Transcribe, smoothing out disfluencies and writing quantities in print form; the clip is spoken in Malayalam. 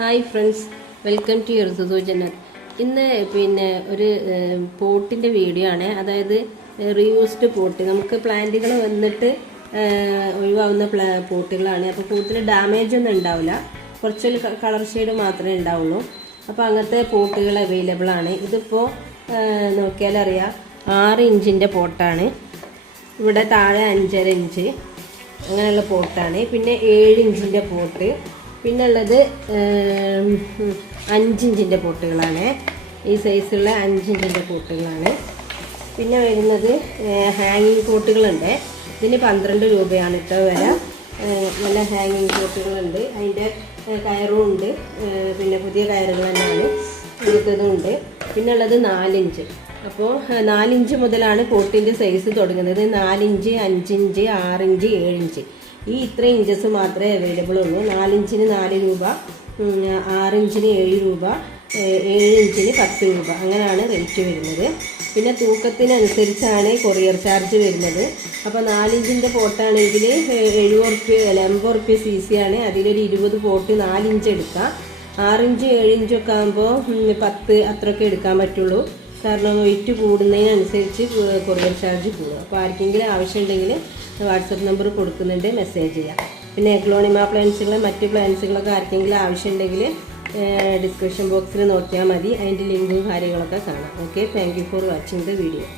ഹായ് ഫ്രണ്ട്സ്, വെൽക്കം ടു യുർസുസു ജന്നത്ത്. ഇന്ന് ഒരു പോട്ടിൻ്റെ വീഡിയോ ആണ്. അതായത് റീയൂസ്ഡ് പോട്ട്. നമുക്ക് പ്ലാന്റുകൾ വന്നിട്ട് ഒഴിവാകുന്ന പോട്ടുകളാണ്. അപ്പോൾ കൂടുതൽ ഡാമേജ് ഒന്നും ഉണ്ടാവില്ല, കുറച്ചൊരു കളർ ഷെയ്ഡ് മാത്രമേ ഉണ്ടാവുള്ളൂ. അപ്പോൾ അങ്ങനത്തെ പോട്ടുകൾ അവൈലബിൾ ആണ്. ഇതിപ്പോൾ നോക്കിയാലറിയാം, 6 ഇഞ്ചിൻ്റെ പോട്ടാണ്. ഇവിടെ താഴെ 5.5 ഇഞ്ച് അങ്ങനെയുള്ള പോട്ടാണ്. പിന്നെ 7 ഇഞ്ചിൻ്റെ പോട്ട്, പിന്നെ ഉള്ളത് 5 ഇഞ്ചിൻ്റെ പോട്ടുകളാണ്. ഈ സൈസുള്ള 5 ഇഞ്ചിൻ്റെ പോട്ടുകളാണ്. പിന്നെ വരുന്നത് ഹാങ്ങിങ് പോട്ടുകളുണ്ട്. ഇതിന് 12 രൂപയാണ് കേട്ടോ വില. നല്ല ഹാങ്ങിങ് പോട്ടുകളുണ്ട്. അതിൻ്റെ കയറും ഉണ്ട്, പിന്നെ പുതിയ കയറുകൾ തന്നെയാണ്, ഇതും ഉണ്ട്. പിന്നെ ഉള്ളത് 4 ഇഞ്ച്. അപ്പോൾ 4 ഇഞ്ച് മുതലാണ് പോട്ടിൻ്റെ സൈസ് തുടങ്ങുന്നത്. 4 ഇഞ്ച്, 5 ഇഞ്ച്, 6 ഇഞ്ച്, 7 ഇഞ്ച്, ഈ ഇത്രയും ഇഞ്ചസ് മാത്രമേ അവൈലബിൾ ഉള്ളൂ. 4 ഇഞ്ചിന് 4 രൂപ, 6 ഇഞ്ചിന് 7 രൂപ, 7 ഇഞ്ചിന് 10 രൂപ, അങ്ങനെയാണ് റേറ്റ് വരുന്നത്. പിന്നെ തൂക്കത്തിനനുസരിച്ചാണ് കൊറിയർ ചാർജ് വരുന്നത്. അപ്പോൾ 4 ഇഞ്ചിൻ്റെ പോട്ടാണെങ്കിൽ 70 റുപ്യ, 80 റുപ്യ CC ആണ്. അതിലൊരു 20 പോട്ട് 4 ഇഞ്ച് എടുക്കാം. 6 ഇഞ്ച് 7 ഇഞ്ചൊക്കെ ആകുമ്പോൾ 10 അത്രയൊക്കെ എടുക്കാൻ പറ്റുള്ളൂ. കാരണം വെയിറ്റ് കൂടുന്നതിനനുസരിച്ച് കൊറിയർ ചാർജ് കൂടും. അപ്പോൾ ആർക്കെങ്കിലും ആവശ്യമുണ്ടെങ്കിൽ വാട്സപ്പ് നമ്പർ കൊടുക്കുന്നുണ്ട്, മെസ്സേജ് ചെയ്യാം. പിന്നെ എഗ്ലോണിമ പ്ലാന്റ്സുകൾ, മറ്റ് പ്ലാന്റ്സുകളൊക്കെ ആർക്കെങ്കിലും ആവശ്യമുണ്ടെങ്കിൽ ഡിസ്ക്രിപ്ഷൻ ബോക്സിൽ നോക്കിയാൽ മതി. അതിൻ്റെ ലിങ്കും കാര്യങ്ങളൊക്കെ കാണാം. Okay, thank you for watching the video.